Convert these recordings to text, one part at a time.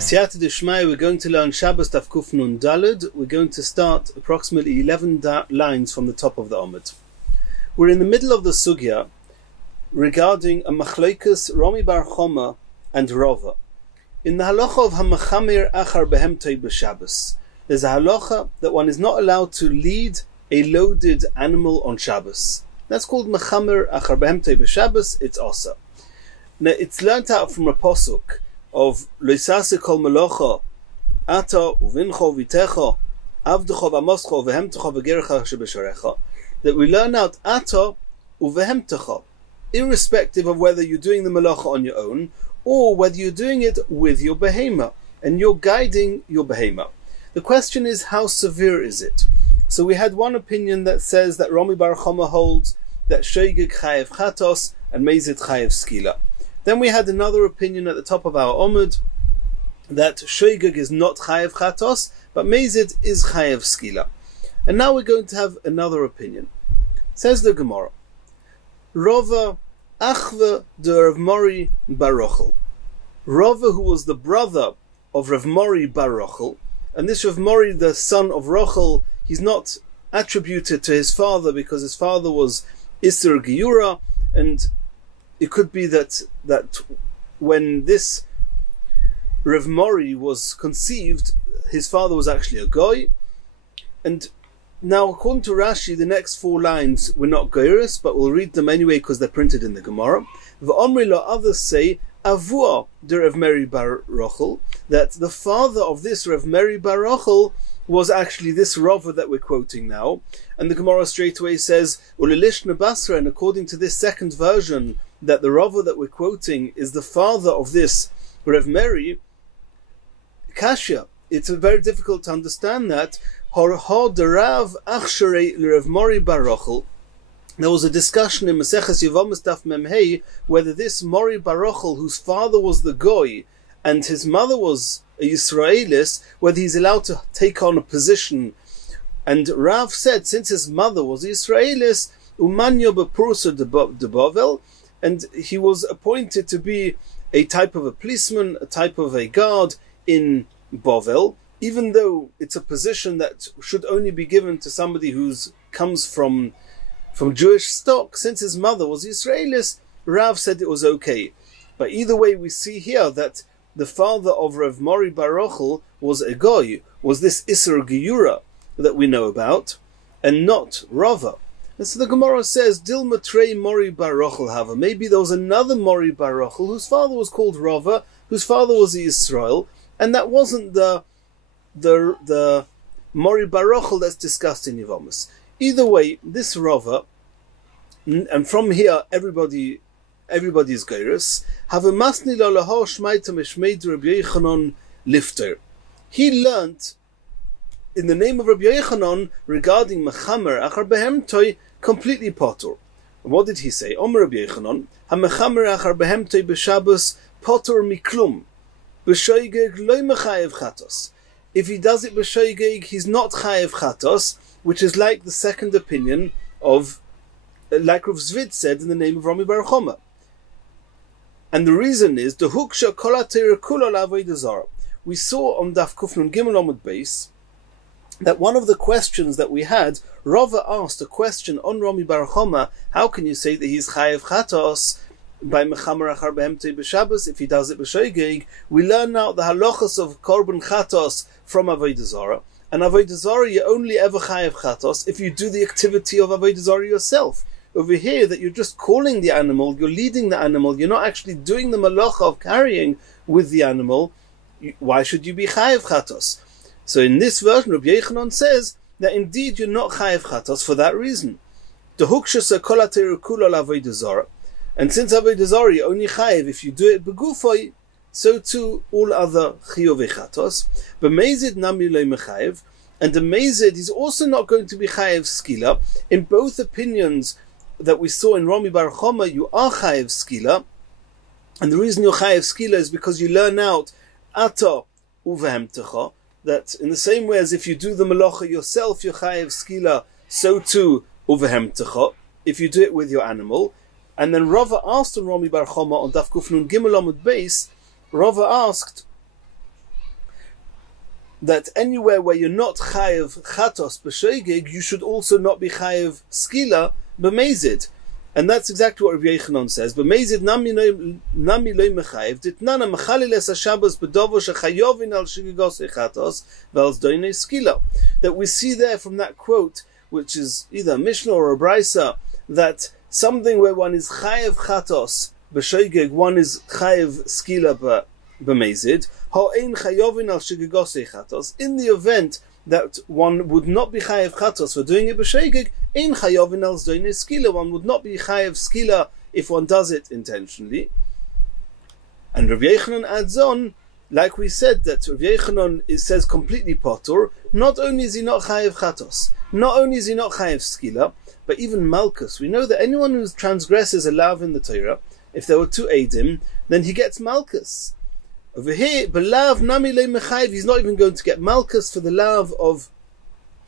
B'siyata d'shmaya, we're going to learn Shabbos Daf Kuf Nun Daled. We're going to start approximately 11 lines from the top of the Omid. We're in the middle of the sugya regarding a machlokes Rami bar Choma and Rava. In the halacha of hamachamir achar behemtei b'Shabbos, there's a halacha that one is not allowed to lead a loaded animal on Shabbos. That's called machamir achar behemtei b'Shabbos. It's asa. Now it's learnt out from a posuk of loisase kol melocha ata uvincho vitecha avdecha v'amoscha v'hemtecha v'gerecha shebesharecha, that we learn out ata uvehemtecha, irrespective of whether you're doing the melacha on your own or whether you're doing it with your behema and you're guiding your behema. The question is, how severe is it? So we had one opinion that says that Rami bar Choma holds that shoigig chayev chatos and mezid chayev skila. Then we had another opinion at the top of our Omid that shoigig is not chayev chatos, but mezid is chayev skila. And now we're going to have another opinion. Says the Gemara, Rava achva de Rav Mori bar Rochel. Rava, who was the brother of Rav Mori bar Rochel, and this Rav Mori, the son of Rochel, he's not attributed to his father because his father was Isser Giura, and it could be that when this Rav Mori was conceived, his father was actually a goy. And now, according to Rashi, the next four lines were not goyrus, but we'll read them anyway because they're printed in the Gemara. V'omri lo, others say avua de Rav Meri bar Rochel, that the father of this Rav Meri bar Rochel was actually this Rava that we're quoting now. And the Gemara straight away says ulilishna basra, and according to this second version, that the Rava that we're quoting is the father of this Rav Meri, Kasha. It's very difficult to understand that. There was a discussion in Mesechus Yevamos Daf Memhei whether this Mori bar Rochel, whose father was the Goy and his mother was a Yisraelis, whether he's allowed to take on a position. And Rav said, since his mother was Yisraelis, Umanyo bepursa de Bovel, and he was appointed to be a type of a policeman, a type of a guard in Bovel, even though it's a position that should only be given to somebody who comes from Jewish stock. Since his mother was Yisraelis, Rav said it was okay. But either way, we see here that the father of Rav Mori bar Rochel was a goy, was this Isser Giura that we know about, and not Rava. And so the Gemara says, Dil matrei Mori bar Rochel hava. Maybe there was another Mori bar Rochel whose father was called Rava, whose father was Yisrael, and that wasn't the Mori bar Rochel that's discussed in Yevamos. Either way, this Rava, and from here everybody is Geirus, have a masni lo laho shmaita meshmeid Rabbi Yochanan lifter. He learnt in the name of Rabbi Yochanan regarding mechamer achar behemtoi completely potter. What did he say? Omer Rabbi Yochanan, ha-mechamer achar behemtoi b'Shabbos potter miklum, b'shoigeg loy mechayev chatos. If he does it b'shoigeg, he's not chayev chatos, which is like the second opinion of, like Rav Zvid said in the name of Rami bar Choma. And the reason is, the huksha kol ha'teira kula la'avodah zara. We saw on Daf Kuf Nun Gimel Amud Beis that one of the questions that we had, Rava asked a question on Rami bar Choma, how can you say that he's chayev chatos by mechamer achar behemtei b'Shabbos if he does it b'shoigeg? We learn now the halachas of korban chatos from avodah zara, and avodah zara you only ever chayev chatos if you do the activity of avodah zara yourself. Over here, that you're just calling the animal, you're leading the animal, you're not actually doing the malacha of carrying with the animal. Why should you be chayev chatos? So in this version, Rabbi Yochanan says that indeed you're not chayev chatos for that reason. The hukshasa kol ha'teira kula la'avodah zara. And since avodah zara you only chayev if you do it begufay, so too all other chiyuvei chatos. But mezid nami lo mechayev, and the mezid is also not going to be chayev skila. In both opinions that we saw in Rami bar Choma, you are chayev skila, and the reason you're chayev skila is because you learn out ata uvehemtecha, that in the same way as if you do the malacha yourself, you're chayev skila, so too uvehemtecha, if you do it with your animal. And then Rava asked on Rami bar Choma on Daf Kuf Nun Gimel Amud Beis, Rava asked, that anywhere where you're not chayev chatos b'shoigig, you should also not be chayev skila b'mezid. And that's exactly what Rabbi Yochanan says. B'mezid nami loy mechayev, ditnana mechaliles ha-Shabbos b'dovo shechayovin al shigigos chatos v'al zdoinei skila. That we see there from that quote, which is either a Mishnah or a Brisa, that something where one is chayev chatos b'shoigig, one is chayev skila b'mezid, ha'ein chayovin al shigigos chatos. In the event that one would not be chayev chatos for doing it b'shoigig, ein chayovin al zdoinei skila, one would not be chayev skila if one does it intentionally. And Rabbi Yochanan adds on, like we said, that Rabbi Yochanan says completely potur. Not only is he not chayev chatos, not only is he not chayev skila, but even malchus. We know that anyone who transgresses a lav in the Torah, if there were two eidim, then he gets malchus. Over here, belav nami le mechayev, he's not even going to get malchus for the lav of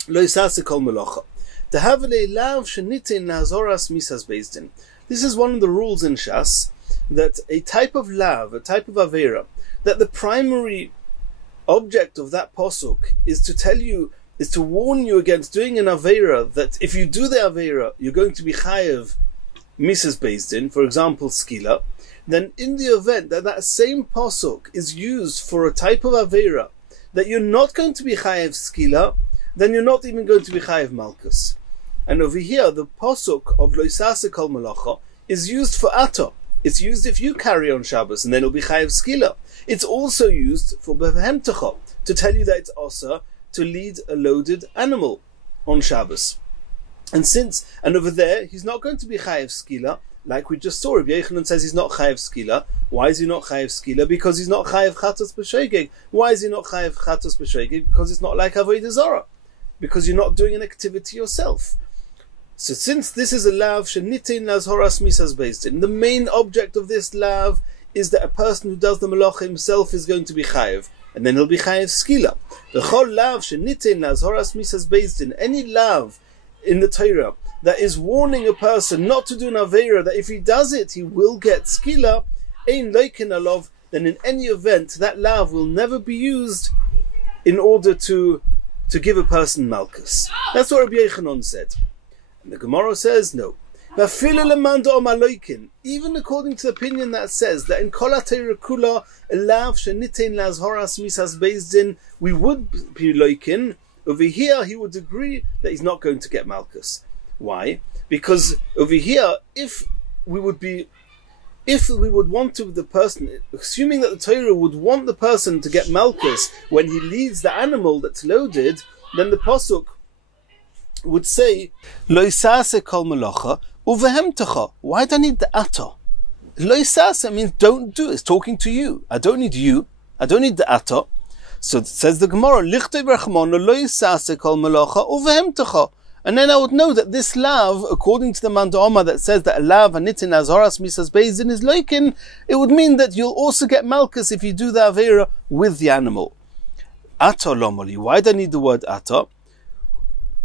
lo yisase kol melacha. To have a lav shenitin lazoras misas bezdin. This is one of the rules in Shas, that a type of lav, a type of avera, that the primary object of that posuk is to tell you, is to warn you against doing an avera, that if you do the avera, you're going to be chayev misas bezdin, for example, skila. Then in the event that that same posuk is used for a type of avera, that you're not going to be chayev skila, then you're not even going to be chayev malchus. And over here, the posuk of lo yisase kol melacha is used for ato. It's used if you carry on Shabbos, and then it'll be chayev skila. It's also used for bevehemtecha, to tell you that it's osa to lead a loaded animal on Shabbos. And over there, he's not going to be chayev skila, like we just saw. Rabbi Yochanan says he's not chayev skila. Why is he not chayev skila? Because he's not chayev chatos b'shoigig. Why is he not chayev chatos b'shoigig? Because it's not like avodah zarah. Because you're not doing an activity yourself. So since this is a lav shenitin lazhoras misas bezdin, the main object of this lav is that a person who does the malacha himself is going to be chayev, and then he'll be chayev skila. The chol lav shenitin lazhoras misas bezdin, any lav in the Torah that is warning a person not to do an avera, that if he does it he will get skila, ein loikin alov, then in any event that lav will never be used in order to give a person malchus. That's what Rabbi Yochanan said. And the Gemara says no. Even according to the opinion that says that in kol ha'Torah kula lav shenitein lazhoras misas bezdin, we would be loikin. Over here, he would agree that he's not going to get malchus. Why? Because over here, if we would want to the person, assuming that the Torah would want the person to get malchus when he leads the animal that's loaded, then the pasuk would say, Lo yisase kol melacha uvehemtecha. Why do I need the ato? Lo yisase means don't do. It's talking to you. I don't need you. I don't need the ato. So it says the Gemara, Lichtei b'rachmona lo yisase kol melacha uvehemtecha. And then I would know that this lav, according to the Manda'oma that says that a lav hanitin azharas misas bezdin is loikin, it would mean that you'll also get malchus if you do the avera with the animal. Ato lomoli. Why do I need the word ato?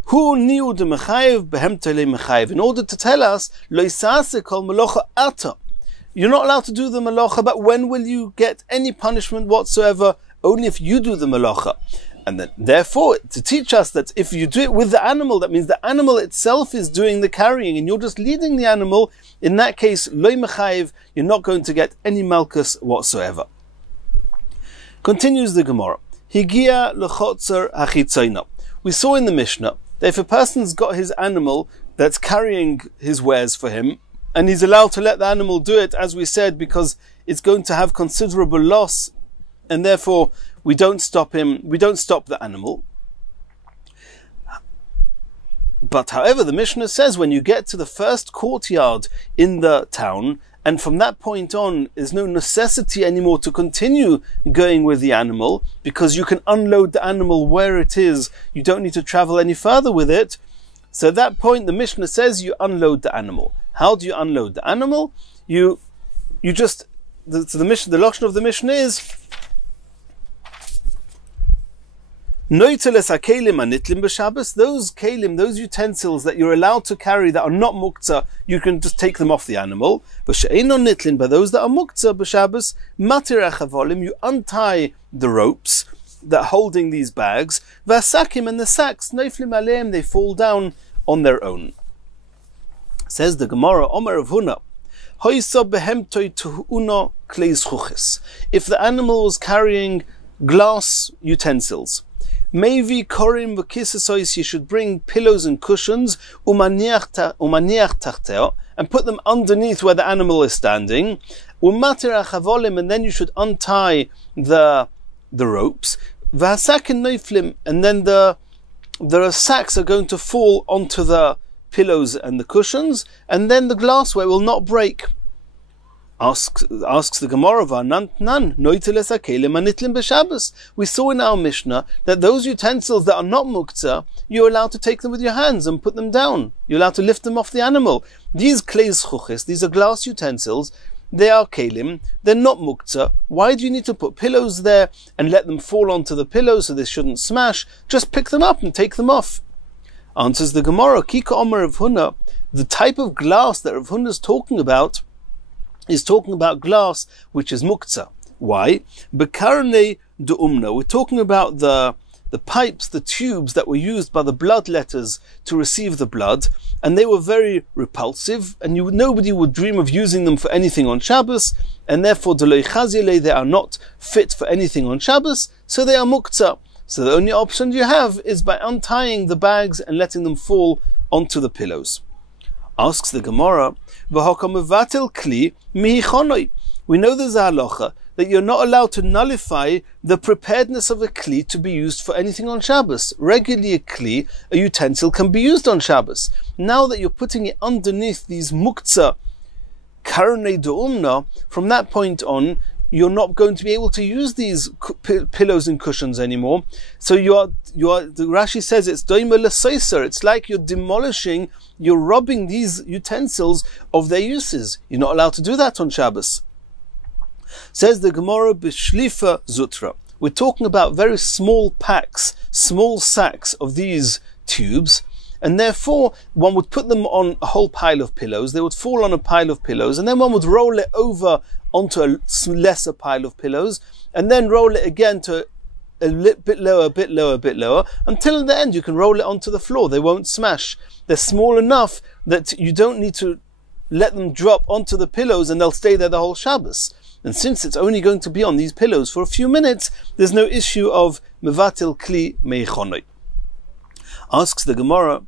Hu niu de mechayev behemtele mechayev. In order to tell us, lo yisase kol melacha ato. You're not allowed to do the melacha, but when will you get any punishment whatsoever? Only if you do the melacha. And then, therefore, to teach us that if you do it with the animal, that means the animal itself is doing the carrying, and you're just leading the animal. In that case, lo mechayev, you're not going to get any malchus whatsoever. Continues the Gemara. Higia lechotzer hachitzayna. We saw in the Mishnah that if a person's got his animal that's carrying his wares for him, and he's allowed to let the animal do it, as we said, because it's going to have considerable loss, and therefore we don't stop the animal. But however, the Mishnah says when you get to the first courtyard in the town, and from that point on, there's no necessity anymore to continue going with the animal, because you can unload the animal where it is. You don't need to travel any further with it. So at that point, the Mishnah says you unload the animal. How do you unload the animal? The lashon of the Mishnah is Noiteles hakelim anitlim b'Shabbos. Those kelim, those utensils that you're allowed to carry that are not muktzah, you can just take them off the animal. V'she'eino nitlin, but those that are muktzah b'Shabbos, matir achavolim, you untie the ropes. that holding these bags, v'asakim, and the sacks, neiflim aleim, they fall down on their own. Says the Gemara, Omer of Huna, if the animal was carrying glass utensils, maybe korim v'kisasois, you should bring pillows and cushions, umaniach tachteo, and put them underneath where the animal is standing, umatir achavolim, and then you should untie the ropes, v'hasakin neiflim, and then the sacks are going to fall onto the pillows and the cushions, and then the glassware will not break. Asks the Gemara, we saw in our Mishnah that those utensils that are not muktzah, you're allowed to take them with your hands and put them down. You're allowed to lift them off the animal. These kleis chuchis, these are glass utensils, they are kelim, they're not muktzah. Why do you need to put pillows there and let them fall onto the pillows so they shouldn't smash? Just pick them up and take them off. Answers the Gemara, Kika Omer Rav Huna, the type of glass that Rav Huna is talking about glass which is muktzah. Why? Bekarne de umna. We're talking about the pipes, the tubes that were used by the bloodletters to receive the blood, and they were very repulsive, and nobody would dream of using them for anything on Shabbos, and therefore they are not fit for anything on Shabbos, so they are muktzah. So the only option you have is by untying the bags and letting them fall onto the pillows. Asks the Gemara, we know there's a halacha that you're not allowed to nullify the preparedness of a kli to be used for anything on Shabbos. Regularly a utensil can be used on Shabbos. Now that you're putting it underneath these muktzah karnei de'umna, from that point on, you're not going to be able to use these pillows and cushions anymore. So the Rashi says it's doima l'seiser. It's like you're demolishing, you're robbing these utensils of their uses. You're not allowed to do that on Shabbos. Says the Gemara, b'shlifa zutra. We're talking about very small packs, small sacks of these tubes, and therefore one would put them on a whole pile of pillows. They would fall on a pile of pillows, and then one would roll it over onto a lesser pile of pillows, and then roll it again to a bit lower, until in the end you can roll it onto the floor. They won't smash. They're small enough that you don't need to let them drop onto the pillows, and they'll stay there the whole Shabbos. And since it's only going to be on these pillows for a few minutes, there's no issue of mevatil kli meichonoi. Asks the Gemara,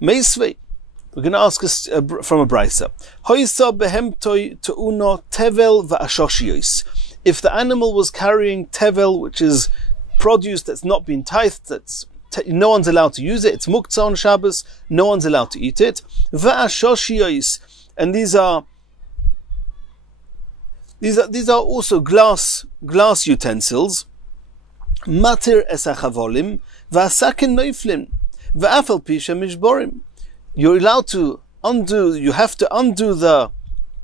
Meisvei, we're going to ask us from a brisa. If the animal was carrying tevel, which is produce that's not been tithed, no one's allowed to use it, it's muktzah on Shabbos, no one's allowed to eat it. And these are also glass utensils. Matir esachavolim v'asakin noiflim v'afal pisha mishborim. You're allowed to you have to undo the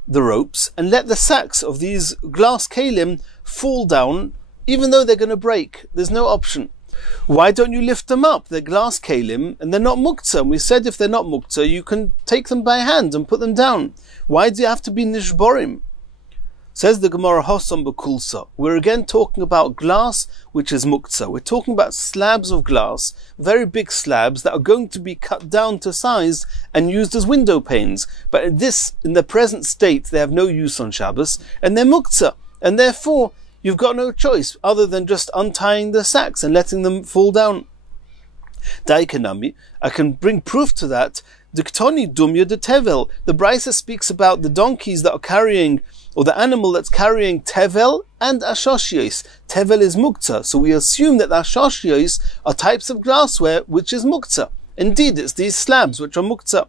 ropes and let the sacks of these glass kalim fall down, even though they're going to break. There's no option. Why don't you lift them up? They're glass kalim and they're not muktzah. And we said if they're not muktzah, you can take them by hand and put them down. Why do you have to be nishborim? Says the Gemara, Hossam b'kulsa. We're again talking about glass, which is muktzah. We're talking about slabs of glass, very big slabs that are going to be cut down to size and used as window panes. But in the present state, they have no use on Shabbos, and they're muktzah. And therefore, you've got no choice other than just untying the sacks and letting them fall down. Daikanami, I can bring proof to that. Diktoni dumya de tevel. The Brisa speaks about the donkeys that are carrying, or the animal that's carrying tevel and ashoshios. Tevel is muktzah, so we assume that the ashoshios are types of glassware which is muktzah. Indeed, it's these slabs which are muktzah.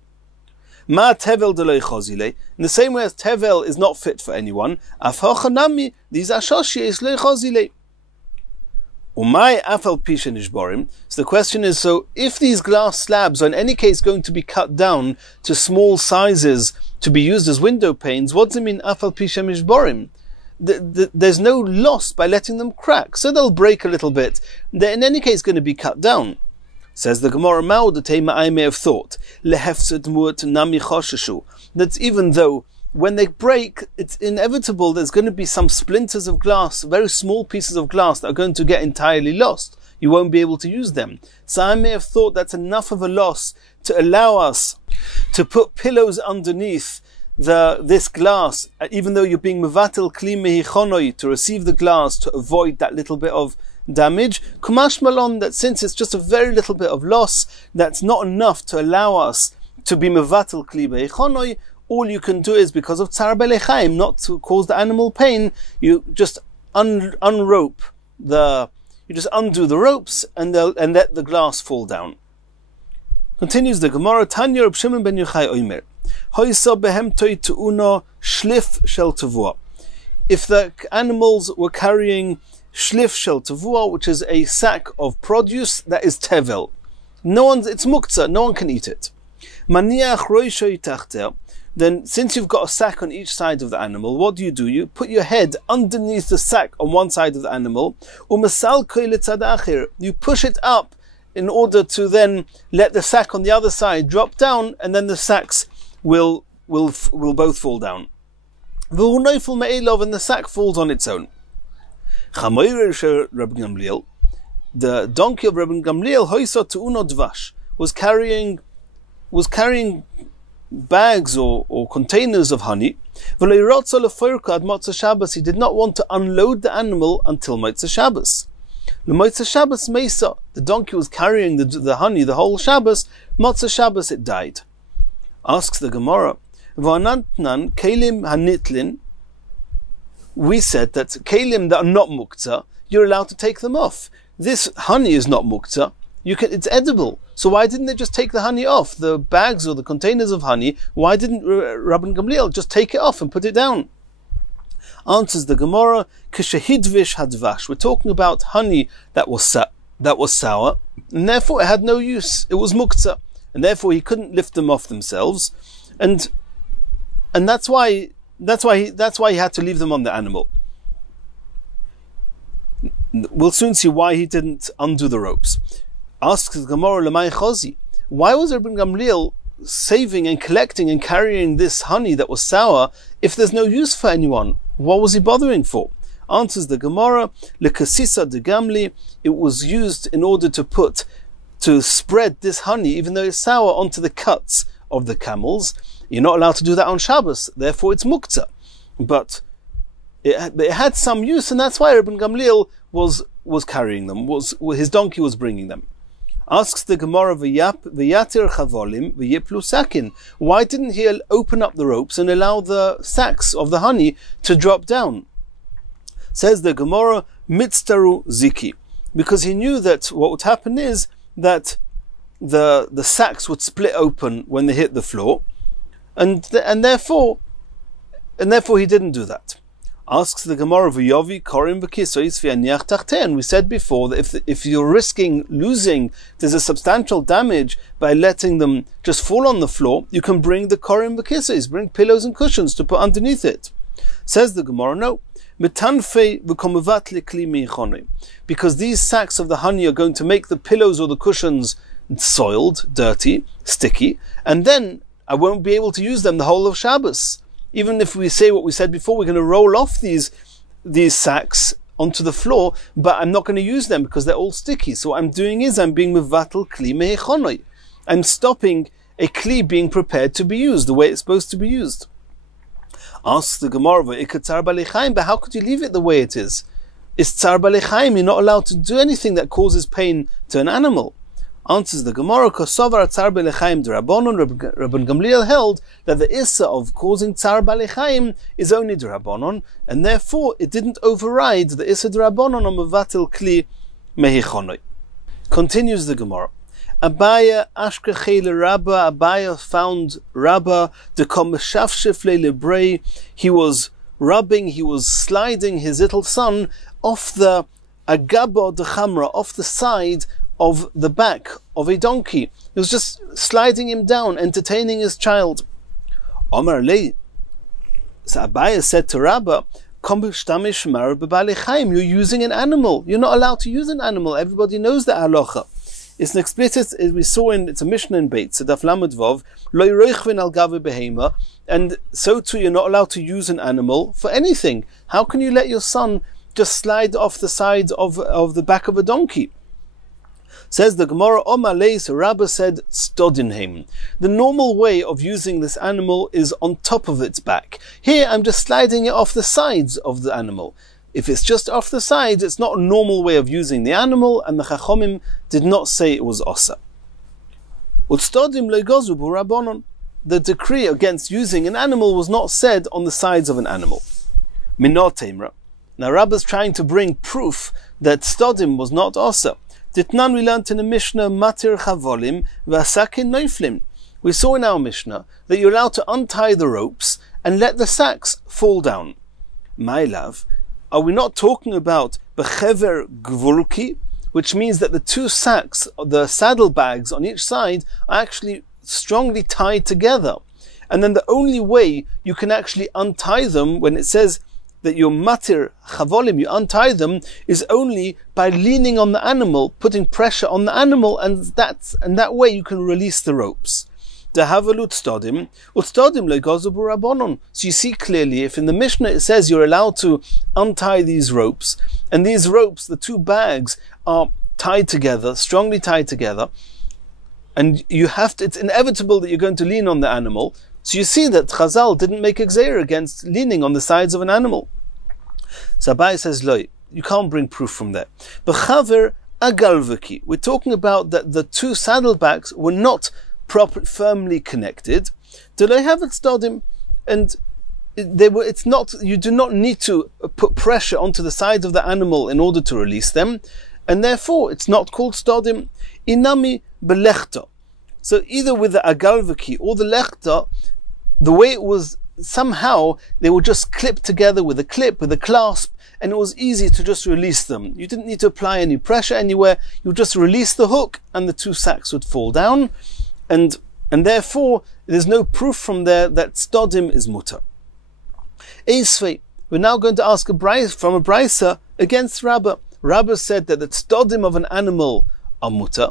Ma tevel deloi chozile. In the same way as tevel is not fit for anyone, afhochanami, these ashoshios loi chozile. Umay afal pisha nishborim. So the question is, so if these glass slabs are in any case going to be cut down to small sizes to be used as window panes, what does it mean afal pisha nishborim? There's no loss by letting them crack, so they'll break a little bit. They're in any case going to be cut down. Says the Gemara, Ma'u the Tema I may have thought lehefsed mu'at nami chosheshu, that even though when they break, it's inevitable there's going to be some splinters of glass, very small pieces of glass that are going to get entirely lost. You won't be able to use them. So I may have thought that's enough of a loss to allow us to put pillows underneath this glass, even though you're being mevatel kli mehichonoi, to receive the glass, to avoid that little bit of damage. Kumash malon, that since it's just a very little bit of loss, that's not enough to allow us to be mevatel kli mehichonoi. All you can do is, because of tzar belechaim, not to cause the animal pain, you just unrope you just undo the ropes and let the glass fall down. Continues the Gemara, Tanya Reb Shimon ben Yochai Omer, Hoysa behemtoi tu'uno shlif shel tavua. If the animals were carrying shlif shel tavua, which is a sack of produce that is tevel, it's muktzah, no one can eat it. Maniach roisho tachter. Then, since you've got a sack on each side of the animal, what do? You put your head underneath the sack on one side of the animal. You push it up in order to then let the sack on the other side drop down, and then the sacks will both fall down. And the sack falls on its own. The donkey of Rabbi Gamliel was carrying bags or containers of honey. He did not want to unload the animal until Motzei Shabbos. The donkey was carrying the honey the whole Shabbos. Motzei Shabbos it died. Asks the Gemara, we said that kelim that are not muktzah, you're allowed to take them off. This honey is not muktzah. It's edible. So why didn't they just take the honey off? The bags or the containers of honey, why didn't Rabban Gamliel just take it off and put it down? Answers the Gemara, Kishahidvish hadvash. We're talking about honey that was sour, and therefore it had no use. It was muktzah, and therefore he couldn't lift them off themselves, and that's why he had to leave them on the animal. We'll soon see why he didn't undo the ropes. Asks the Gemara, Lamai Chozi, why was Rabban Gamliel saving and collecting and carrying this honey that was sour if there's no use for anyone? What was he bothering for? Answers the Gemara, Lekasisa de Gamli, it was used in order to spread this honey, even though it's sour, onto the cuts of the camels. You're not allowed to do that on Shabbos, therefore it's muktzah. But it had some use, and that's why Rabban Gamliel was carrying them, his donkey was bringing them. Asks the Gemara, V'yatir chavolim v'yiplu sakin. Why didn't he open up the ropes and allow the sacks of the honey to drop down? Says the Gemara, mitztaru ziki. Because he knew that what would happen is that the sacks would split open when they hit the floor, and therefore he didn't do that. Asks the Gemara, V'yovi korim v'kisois v'yaniach tachten. We said before that if you're risking losing, there's a substantial damage by letting them just fall on the floor, you can bring the korim v'kisois, bring pillows and cushions to put underneath it. Says the Gemara, no. Because these sacks of the honey are going to make the pillows or the cushions soiled, dirty, sticky, and then I won't be able to use them the whole of Shabbos. Even if we say what we said before, we're going to roll off these sacks onto the floor, but I'm not going to use them because they're all sticky. So what I'm doing is I'm being mevatel kli mehechonoi. I'm stopping a kli being prepared to be used the way it's supposed to be used. Asks the Gemara, but how could you leave it the way it is? It's tzar balechaim. You're not allowed to do anything that causes pain to an animal. Answers the Gemara, Kosovar tzar balechaim d'Rabbanon. Rabban Gamliel held that the issa of causing tzar balechaim is only d'Rabbanon, and therefore it didn't override the issa d'Rabbanon on mevatel kli mehichonoi. Continues the Gemara. Abaya ashkechele Rabba. Abaya found Rabba de komeshafshif lebrei. He was sliding his little son off the agaba de chamra, off the side of the back of a donkey. He was just sliding him down, entertaining his child. Omar lei. So Abaya said to Rabba, you're using an animal. You're not allowed to use an animal. Everybody knows the halacha. It's an explicit, as we saw it's a Mishnah in Beit, Daf Lamed Vav, Lo yroichvin al gave behema, and so too you're not allowed to use an animal for anything. How can you let your son just slide off the side of the back of a donkey? Says the Gemara, Omar Leis, Rabbah said, Stodinheim. The normal way of using this animal is on top of its back. Here I'm just sliding it off the sides of the animal. If it's just off the sides, it's not a normal way of using the animal, and the Chachomim did not say it was osa. The decree against using an animal was not said on the sides of an animal. Minor Temra. Now Rabbah's trying to bring proof that Stodim was not osa. Ditnan, we learnt in the Mishnah, Matir Chavolim Vasakin Neuflim. We saw in our Mishnah that you're allowed to untie the ropes and let the sacks fall down. My love, are we not talking about Bechever Gvulki, which means that the two sacks, the saddlebags on each side, are actually strongly tied together? And then the only way you can actually untie them, when it says that your matir chavolim, you untie them, is only by leaning on the animal, putting pressure on the animal, and that way you can release the ropes. So you see clearly, if in the Mishnah it says you're allowed to untie these ropes, and these ropes, the two bags, are tied together, strongly tied together, and it's inevitable that you're going to lean on the animal. So you see that Chazal didn't make a gzeira against leaning on the sides of an animal. So Abai says, "Lo, you can't bring proof from there." B'chaver agalvaki, we're talking about that the two saddlebags were not firmly connected. Do they have it stodim? And it's not. You do not need to put pressure onto the sides of the animal in order to release them, and therefore it's not called stodim. Inami belechta. So either with the agalvaki or the lechta, the way it was, somehow they were just clipped together with a clip, with a clasp, and it was easy to just release them. You didn't need to apply any pressure anywhere. You just release the hook and the two sacks would fall down, and therefore there's no proof from there that stodim is mutter. Eisvei, we're now going to ask from a brisa against Rabbah. Rabbah said that the stodim of an animal are mutter.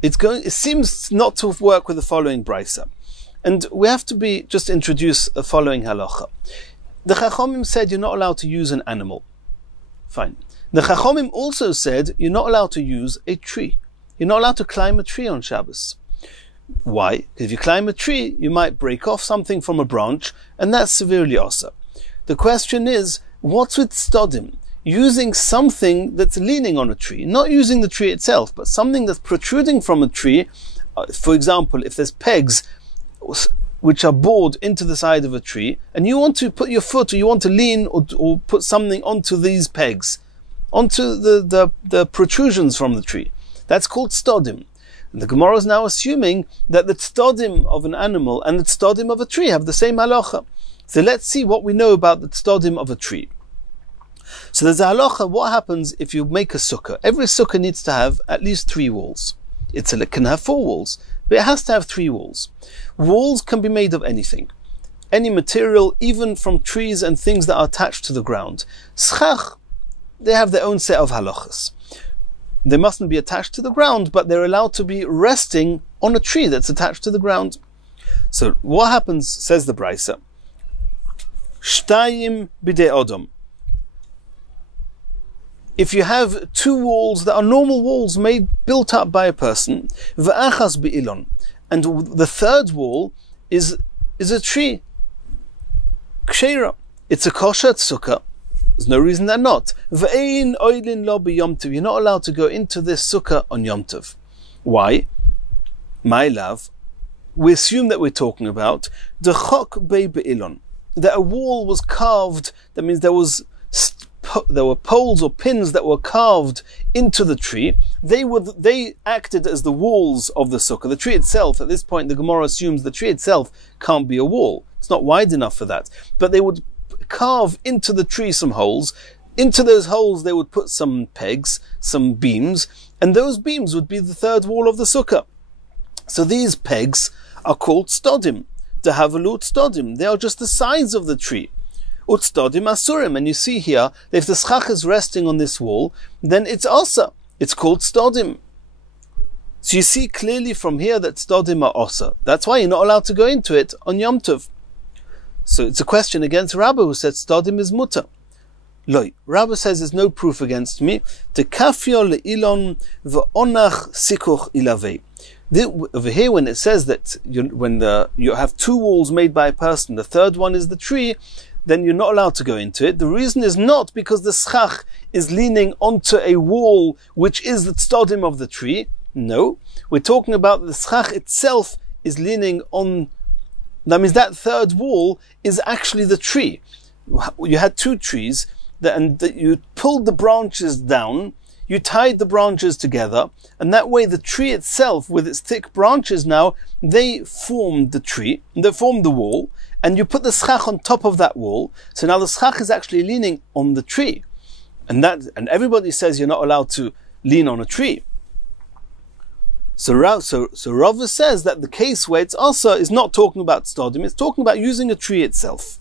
It seems not to work with the following brisa. And we have to just introduce the following halacha. The Chachomim said you're not allowed to use an animal. Fine. The Chachomim also said you're not allowed to use a tree. You're not allowed to climb a tree on Shabbos. Why? Because if you climb a tree, you might break off something from a branch, and that's severely osa. The question is, what's with stodim? Using something that's leaning on a tree, not using the tree itself, but something that's protruding from a tree. For example, if there's pegs which are bored into the side of a tree, and you want to put your foot, or you want to lean or put something onto these pegs, onto the protrusions from the tree, that's called stodim. And the Gemara is now assuming that the stodim of an animal and the stodim of a tree have the same halacha. So let's see what we know about the stodim of a tree. So there's a halacha, what happens if you make a sukkah? Every sukkah needs to have at least 3 walls. It can have 4 walls, but it has to have 3 walls. Walls can be made of anything. Any material, even from trees and things that are attached to the ground. Schach, they have their own set of halachas. They mustn't be attached to the ground, but they're allowed to be resting on a tree that's attached to the ground. So what happens, says the Brisa, Shtayim bidei odom. If you have 2 walls that are normal walls built up by a person, v'achas bi'ilon, and the 3rd wall is a tree, kshera, it's a kosher sukkah. There's no reason they're not. V'ein oilin lo b'yom tov. You're not allowed to go into this sukkah on Yom Tov. Why? My love, we assume that we're talking about the chok bei be'ilon, that a wall was carved. That means there were poles or pins that were carved into the tree. They acted as the walls of the sukkah. The tree itself, at this point, the Gemara assumes the tree itself can't be a wall. It's not wide enough for that. But they would carve into the tree some holes. Into those holes they would put some pegs, some beams, and those beams would be the 3rd wall of the sukkah. So these pegs are called stodim. Dehavelut stodim. They are just the sides of the tree. Utstodim asurim. And you see here, if the schach is resting on this wall, then it's asa. It's called stodim. So you see clearly from here that stodim are osa. That's why you're not allowed to go into it on Yom Tov. So it's a question against Rabbah, who said stodim is mutter. Loi, Rabbah says there's no proof against me. The kafio le'ilon v'onach sikuch ilavei. Over here, when it says that you have two walls made by a person, the third one is the tree, then you're not allowed to go into it. The reason is not because the schach is leaning onto a wall which is the stodim of the tree. No, we're talking about the schach itself is leaning on. That means that third wall is actually the tree. You had two trees, and you pulled the branches down, you tied the branches together, and that way the tree itself, with its thick branches now, they formed the tree, they formed the wall, and you put the schach on top of that wall. So now the schach is actually leaning on the tree, and everybody says you're not allowed to lean on a tree. So Rava says that the case where it's asa is not talking about stodim, it's talking about using a tree itself.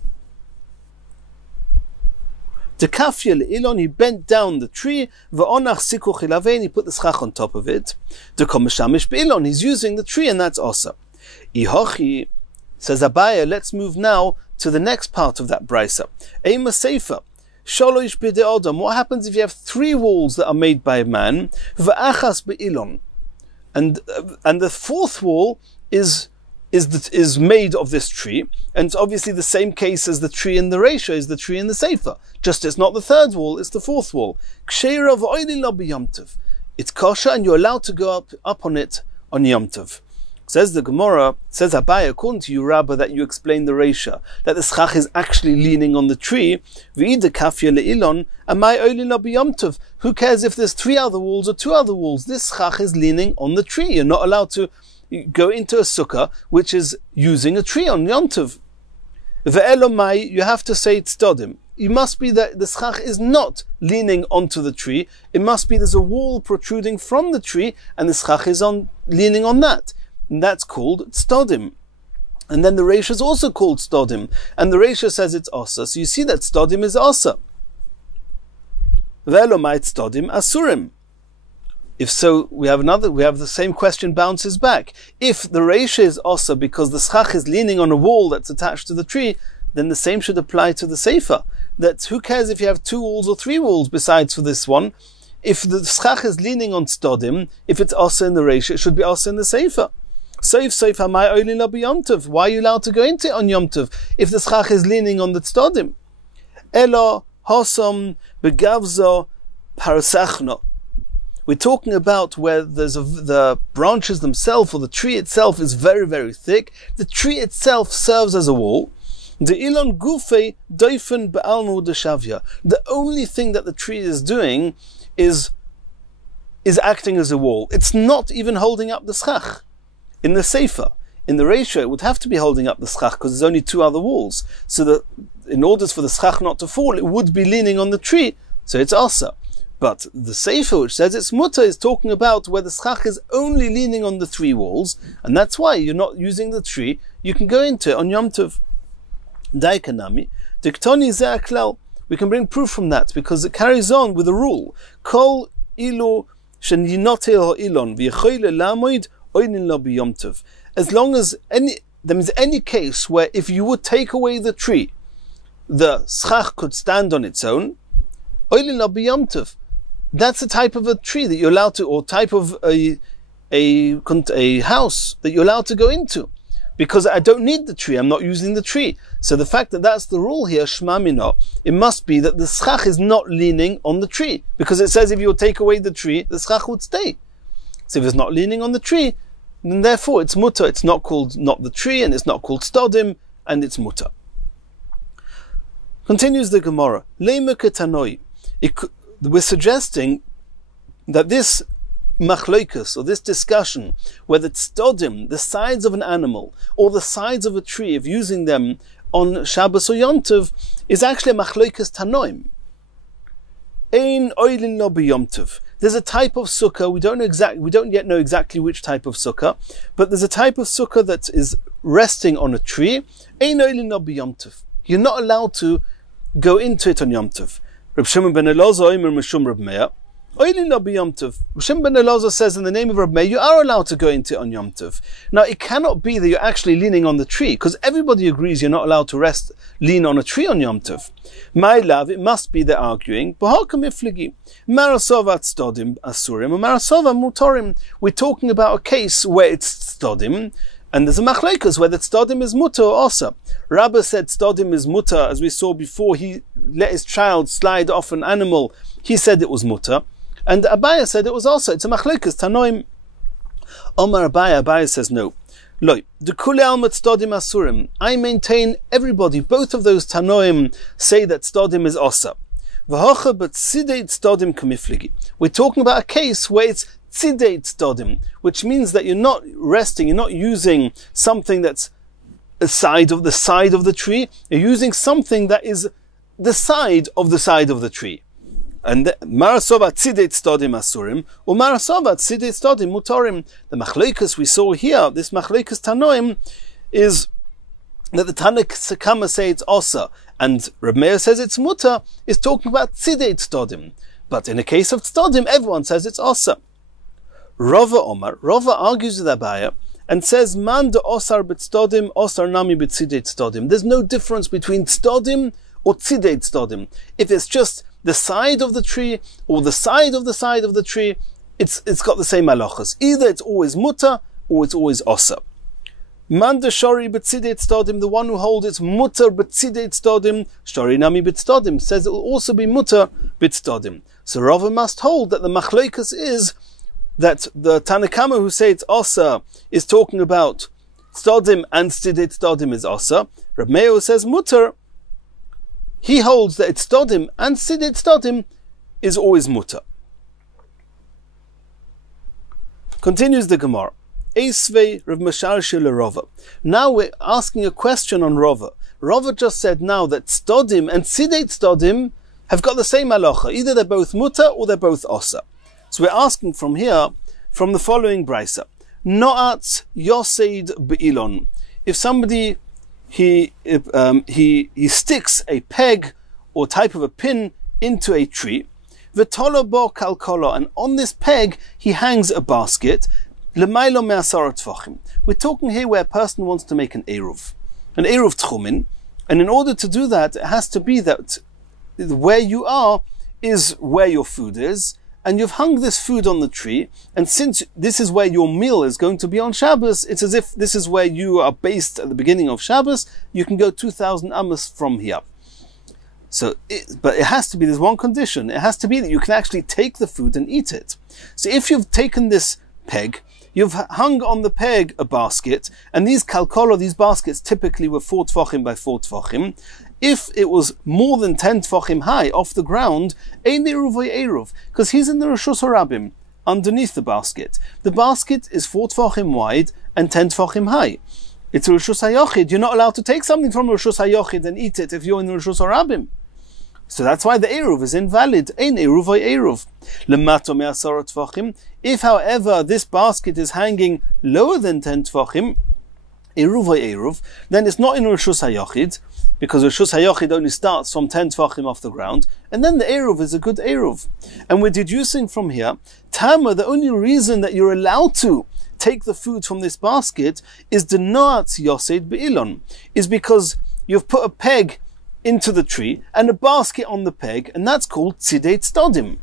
The kafya le'ilon, he bent down the tree, v'onach sikuch ilavein, he put the schach on top of it. The komeshamish be'ilon, he's using the tree, and that's asa. Ihochi, says Abaya, let's move now to the next part of that brisa. Eima seifa, sholosh b'de odom, what happens if you have three walls that are made by a man, v'achas be'ilon, and the fourth wall is made of this tree, and it's obviously the same case as the tree in the Reisha is the tree in the Sefer. Just it's not the third wall, it's the fourth wall. It's kosher, and you're allowed to go up on it on Yom Tov. Says the Gemara, says Abaya, according to you, Rabbah, that you explain the Reisha, that the schach is actually leaning on the tree. Who cares if there's three other walls or two other walls? This schach is leaning on the tree. You're not allowed to go into a sukkah which is using a tree on Yom Tov. Ve'elomai, you have to say it's stodim. It must be that the schach is not leaning onto the tree. It must be there's a wall protruding from the tree, and the schach is leaning on that. And that's called stodim. And then the Reisha is also called stodim. And the Reisha says it's asa. So you see that stodim is asa. Ve'elomai stodim asurim. If so, we have the same question bounces back. If the Reisha is asa because the schach is leaning on a wall that's attached to the tree, then the same should apply to the Sefer. That who cares if you have two walls or three walls besides for this one? If the schach is leaning on stodim, if it's asa in the Reisha, it should be asa in the Sefer. Why are you allowed to go into it on Yom Tov if the schach is leaning on the stodim? Elo hosom begavzo parasachno. We're talking about where the branches themselves, or the tree itself, is very, very thick. The tree itself serves as a wall. The ilon gufe doifen be'alnu deshavya. The only thing that the tree is doing is acting as a wall. It's not even holding up the schach. In the Sefer, in the Reisha, it would have to be holding up the schach because there's only two other walls. So that in order for the schach not to fall, it would be leaning on the tree. So it's asa. But the Sefer, which says it's mutter, is talking about where the schach is only leaning on the three walls, and that's why you're not using the tree. You can go into it on Yom Tov. Daikanami, diktoni ze'aklal. We can bring proof from that because it carries on with a rule. Kol ilu shenyinotel ha'ilon v'yechoyle lamoid oinin lo b'Yom Tov. As long as there is any case where if you would take away the tree, the schach could stand on its own, oinin lo b'Yom Tov. That's the type of a tree that you're allowed to, or type of a house that you're allowed to go into. Because I don't need the tree, I'm not using the tree. So the fact that that's the rule here, shma mino, it must be that the schach is not leaning on the tree. Because it says if you take away the tree, the schach would stay. So if it's not leaning on the tree, then therefore it's mutter. It's not called not the tree, and it's not called stodim, and it's mutter. Continues the Gemara. Leima ketanoi. We're suggesting that this machloikus, or this discussion, whether stodim, the sides of an animal, or the sides of a tree, of using them on Shabbos or Yom Tov, is actually a machloikus tanoim. Ein oilin lo b'Yom Tov. There's a type of sukkah, we don't yet know exactly which type of sukkah, but there's a type of sukkah that is resting on a tree. Ein oilin lo b'Yom Tov. You're not allowed to go into it on Yom Tov. Reb Shimon ben Elazar omer mishum Reb Meir. Oilin lo b'Yom Tov. Shimon ben Elazar says in the name of Reb Meir, you are allowed to go into it on Yom Tov. Now, it cannot be that you're actually leaning on the tree, because everybody agrees you're not allowed to lean on a tree on Yom Tov. My love, it must be they're arguing. B'hakam ifligi. Marasova stodim asurim, and marasova mutorim. We're talking about a case where it's stodim, and there's a machlekes whether stodim is mutter or osa. Rabbi said stodim is mutter, as we saw before. He let his child slide off an animal. He said it was mutter, and Abaya said it was osa. It's a machlekes tanoim. Omar Abaya says no. Loi, the kule almat stodim asurim. I maintain everybody, both of those tanoim say that stodim is osa. V'hocha but tzideit stodim kamifligi. We're talking about a case where it's tzideit stodim, which means that you're not resting, you're not using something that's a side of the tree, you're using something that is the side of the tree. And marasova tzideit stodim asurim, or marasova tzideit stodim mutorim. The machlekes we saw here, this machlekes tanoim, is that the Tanakh say it's osa, and Reb Meir says it's mutter, is talking about tzideit stodim. But in the case of stodim, everyone says it's osa. Rava argues with Abaya and says, man de osar bet stodim, osar nami bet tzideit stodim. There's no difference between stodim or tzideit stodim. If it's just the side of the tree or the side of the tree, it's got the same halachas. Either it's always mutter or it's always osa. Man de shori bet tzideit stodim, the one who holds it's mutter bet tzideit stodim, shori nami bet stodim, says it will also be mutter bet stodim. So Rava must hold that the machlekes is that the Tanakama who say it's osa is talking about stodim, and tzideit stodim is osa. Reb Meir says mutter. He holds that it's stodim and tzideit stodim is always mutter. Continues the Gemara. Eisvei Rav Masharshel Rava. Now we're asking a question on Rava. Rava just said now that stodim and tzideit stodim have got the same halacha. Either they're both mutter or they're both osa. So we're asking from here, from the following brisa. No'at yoseid be'ilon. If somebody, he sticks a peg or type of a pin into a tree, v'tolo bo kalkolo, and on this peg he hangs a basket, l'maylo me'asara tfachim. We're talking here where a person wants to make an eruv tchumin, and in order to do that, it has to be that where you are is where your food is, and you've hung this food on the tree, and since this is where your meal is going to be on Shabbos, it's as if this is where you are based at the beginning of Shabbos. You can go 2,000 amos from here. But it has to be, there's one condition. It has to be that you can actually take the food and eat it. So if you've taken this peg, you've hung on the peg a basket, and these kalkolo, these baskets typically were 4 tfachim by 4 tfachim. If it was more than 10 tfachim high off the ground, ein eruv eruv, because he's in the Rishus Harabim, underneath the basket. The basket is 4 tfachim wide and 10 tfachim high. It's a Rishus HaYochid. You're not allowed to take something from Rishus HaYochid and eat it if you're in the Rishus Harabim. So that's why the eruv is invalid. Ein eruv eruv. Lemato me'asara tfachim. If, however, this basket is hanging lower than 10 tfachim, eruv eruv, then it's not in Rishus HaYochid, because Rishus HaYochid only starts from 10 tfachim off the ground, and then the eruv is a good eruv. And we're deducing from here, Tama, the only reason that you're allowed to take the food from this basket is the noat yoseid be'ilon, is because you've put a peg into the tree and a basket on the peg, and that's called tzideit stodim.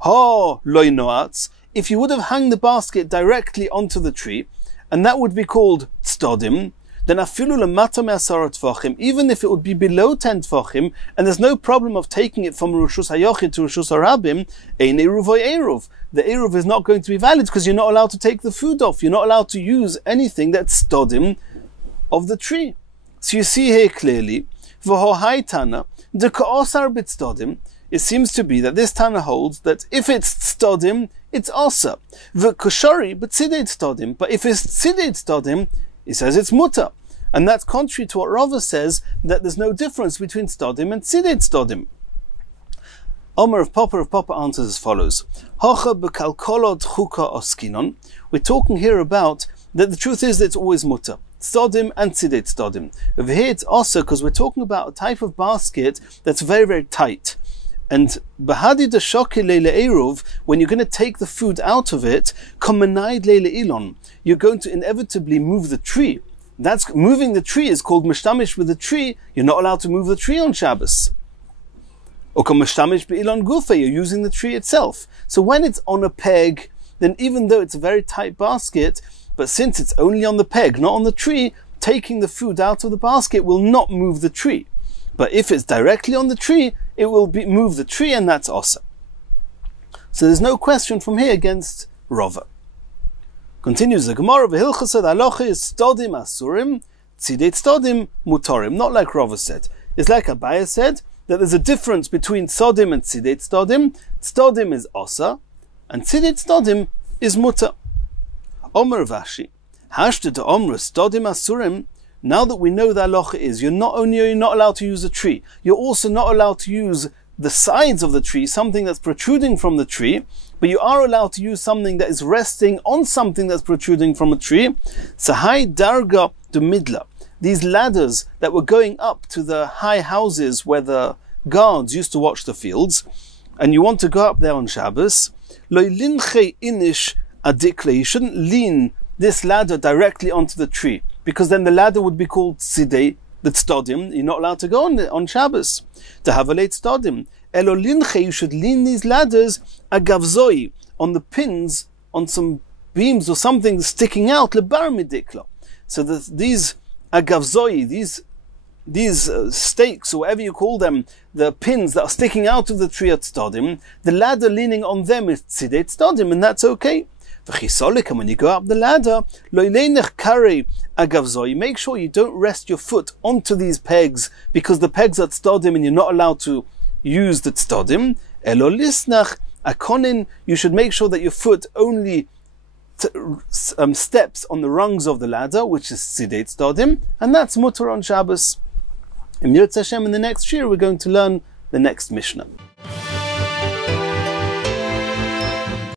Ha loy noats, if you would have hung the basket directly onto the tree, and that would be called stodim, then afilu lemata me'asara tfachim, even if it would be below 10 tfachim, and there's no problem of taking it from Rishus HaYochid to Rishus Harabim, ein eruv eruv. The eruv is not going to be valid because you're not allowed to take the food off. You're not allowed to use anything that's stodim of the tree. So you see here clearly, v'hohai tana, de ka'osar bit stodim, it seems to be that this Tana holds that if it's stodim, it's osa. V'kushari, but tzideit stodim. But if it's tzideit stodim, he says it's mutter. And that's contrary to what Rava says, that there's no difference between stodim and tzideit stodim. Omer of Papa answers as follows. Hocha b'kalkolot chuka oskinon. We're talking here about that the truth is that it's always mutter. Stodim and tzideit stodim. Over here it's also because we're talking about a type of basket that's very, very tight. And bahadi de shoki leile eruv, when you're going to take the food out of it, komenaid leile ilon, you're going to inevitably move the tree. That's moving the tree is called mishtamish with the tree. You're not allowed to move the tree on Shabbos. Or mishtamish beilon gufa, you're using the tree itself. So when it's on a peg, then even though it's a very tight basket, but since it's only on the peg, not on the tree, taking the food out of the basket will not move the tree. But if it's directly on the tree, it will move the tree, and that's osa. So there's no question from here against Rava. Continues the Gemara, v'hilchasa halacha is stodim asurim, tzidei stodim mutorim. Not like Rava said. It's like Abaya said, that there's a difference between tzodim and tzidei stodim. Stodim is osa, and tzidei stodim is mutar. Omer Vashi, hashta de omra stodim asurim. Now that we know the halacha is, you're not allowed to use a tree, you're also not allowed to use the sides of the tree, something that's protruding from the tree, but you are allowed to use something that is resting on something that's protruding from a tree. Sahai darga de midla. These ladders that were going up to the high houses where the guards used to watch the fields, and you want to go up there on Shabbos, lo linche inish adikle. You shouldn't lean this ladder directly onto the tree, because then the ladder would be called tzidei, the tzodim. You're not allowed to go on Shabbos. To have a late tzodim. Elo linche, you should lean these ladders agavzoi, on the pins, on some beams or something sticking out, lebar midikla. So that these agavzoi, these stakes, or whatever you call them, the pins that are sticking out of the tree at tzodim, the ladder leaning on them is tzidei tzodim, and that's okay. And when you go up the ladder, make sure you don't rest your foot onto these pegs, because the pegs are tzodim and you're not allowed to use the tzodim. You should make sure that your foot only steps on the rungs of the ladder, which is tzidei tzodim, and that's mutar on Shabbos. In the next year, we're going to learn the next Mishnah.